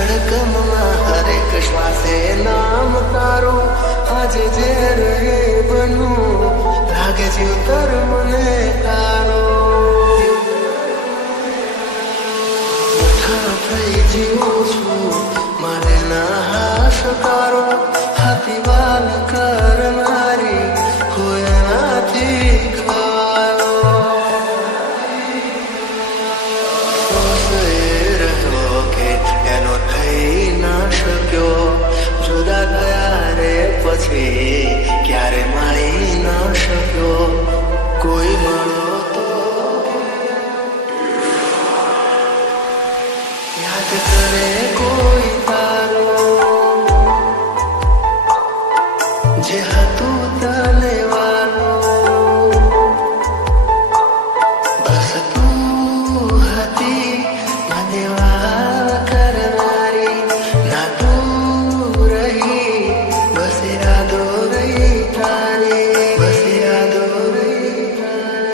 ધડકનમાં હરેક શ્વાસે નામ તારું આજે જે રહે બનું લાગે જીવતર મને તારો થઈ જીવું છું મારે ના હાશ તારો હાથી વાલ કરનારી કોઈ નથી ખાયો રહ્યો કે એનો થઈ ના શક્યો જુદા ગયા રે પછી ક્યારે મળી ના શક્યો કોઈ મળો તો યાદ કરે કોઈ તારો જે હતું તને વાલો બસ